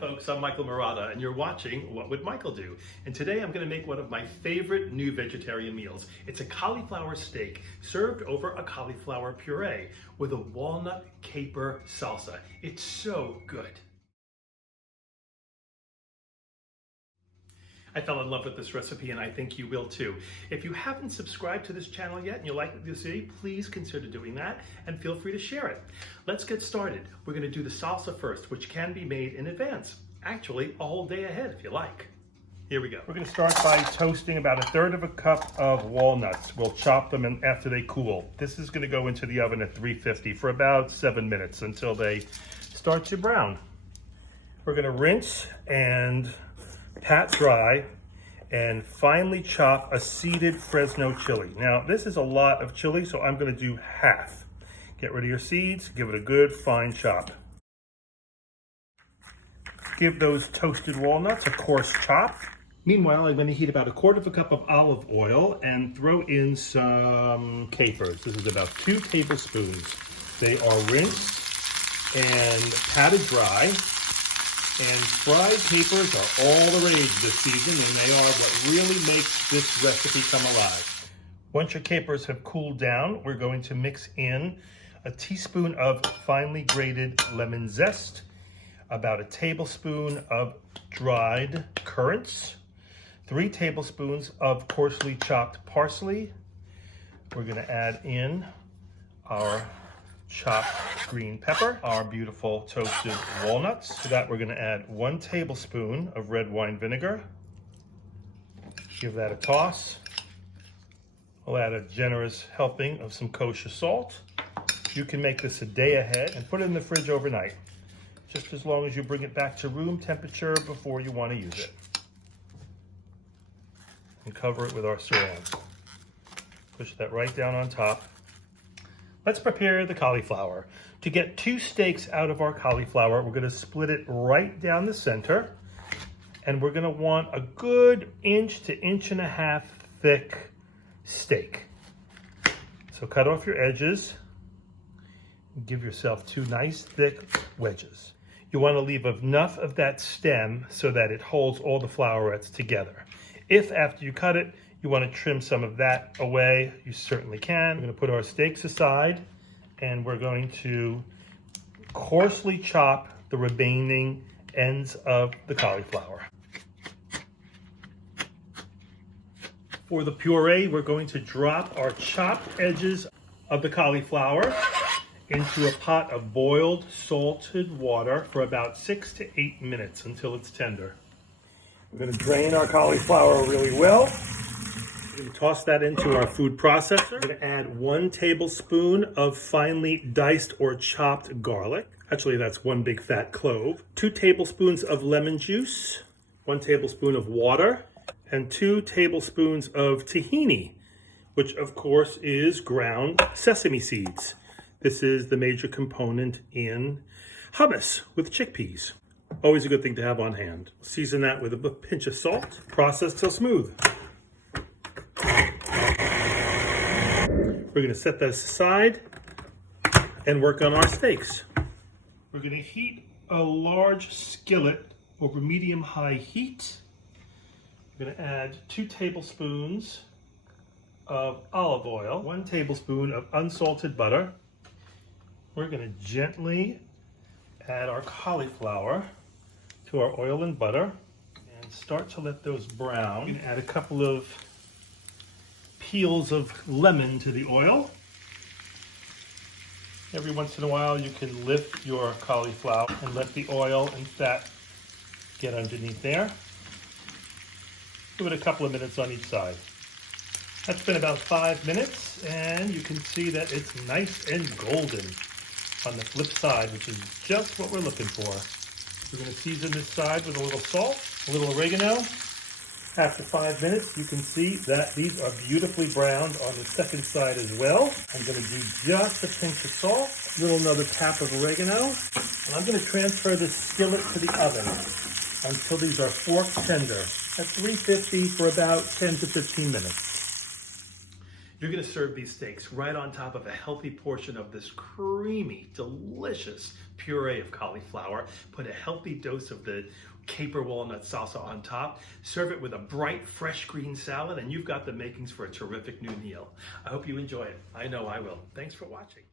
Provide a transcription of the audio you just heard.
folks, I'm Michael Murata and you're watching What Would Michael Do? And today I'm going to make one of my favorite new vegetarian meals. It's a cauliflower steak served over a cauliflower puree with a walnut caper salsa. It's so good. I fell in love with this recipe and I think you will too. If you haven't subscribed to this channel yet and you like what you see, please consider doing that and feel free to share it. Let's get started. We're going to do the salsa first, which can be made in advance. Actually, all day ahead if you like. Here we go. We're going to start by toasting about 1/3 cup of walnuts. We'll chop them in after they cool. This is going to go into the oven at 350 for about 7 minutes until they start to brown. We're going to rinse and pat dry and finely chop a seeded Fresno chili. Now this is a lot of chili, so I'm going to do half. Get rid of your seeds, give it a good fine chop. Give those toasted walnuts a coarse chop. Meanwhile, I'm going to heat about 1/4 cup of olive oil and throw in some capers. This is about 2 tablespoons. They are rinsed and patted dry. And fried capers are all the rage this season, and they are what really makes this recipe come alive. Once your capers have cooled down, we're going to mix in a teaspoon of finely grated lemon zest, about 1 tablespoon of dried currants, 3 tablespoons of coarsely chopped parsley. We're going to add in our chopped green pepper, our beautiful toasted walnuts. To that we're going to add 1 tablespoon of red wine vinegar. Give that a toss. We'll add a generous helping of some kosher salt. You can make this a day ahead and put it in the fridge overnight, just as long as you bring it back to room temperature before you want to use it. And cover it with our saran. Push that right down on top. Let's prepare the cauliflower. To get 2 steaks out of our cauliflower, we're going to split it right down the center. And we're going to want a good 1 to 1.5 inches thick steak. So cut off your edges. And give yourself 2 nice thick wedges. You want to leave enough of that stem so that it holds all the flowerets together. If after you cut it, you want to trim some of that away, you certainly can. We're going to put our steaks aside and we're going to coarsely chop the remaining ends of the cauliflower. For the puree, we're going to drop our chopped edges of the cauliflower into a pot of boiled salted water for about 6 to 8 minutes until it's tender. We're going to drain our cauliflower really well. We're going to toss that into our food processor. We're going to add 1 tablespoon of finely diced or chopped garlic. Actually, that's 1 big fat clove. 2 tablespoons of lemon juice, 1 tablespoon of water, and 2 tablespoons of tahini, which of course is ground sesame seeds. This is the major component in hummus with chickpeas. Always a good thing to have on hand. Season that with a pinch of salt. Process till smooth. We're going to set this aside and work on our steaks. We're going to heat a large skillet over medium-high heat. We're going to add 2 tablespoons of olive oil, 1 tablespoon of unsalted butter. We're going to gently add our cauliflower to our oil and butter and start to let those brown. We're going to add a couple of peels of lemon to the oil. Every once in a while you can lift your cauliflower and let the oil and fat get underneath there. Give it a couple of minutes on each side. That's been about 5 minutes and you can see that it's nice and golden on the flip side, which is just what we're looking for. We're going to season this side with a little salt, a little oregano. After 5 minutes, you can see that these are beautifully browned on the second side as well. I'm going to do just a pinch of salt, another tap of oregano, and I'm going to transfer this skillet to the oven until these are fork tender at 350 for about 10 to 15 minutes. You're going to serve these steaks right on top of a healthy portion of this creamy, delicious puree of cauliflower, put a healthy dose of the caper walnut salsa on top, serve it with a bright, fresh green salad, and you've got the makings for a terrific new meal. I hope you enjoy it. I know I will. Thanks for watching.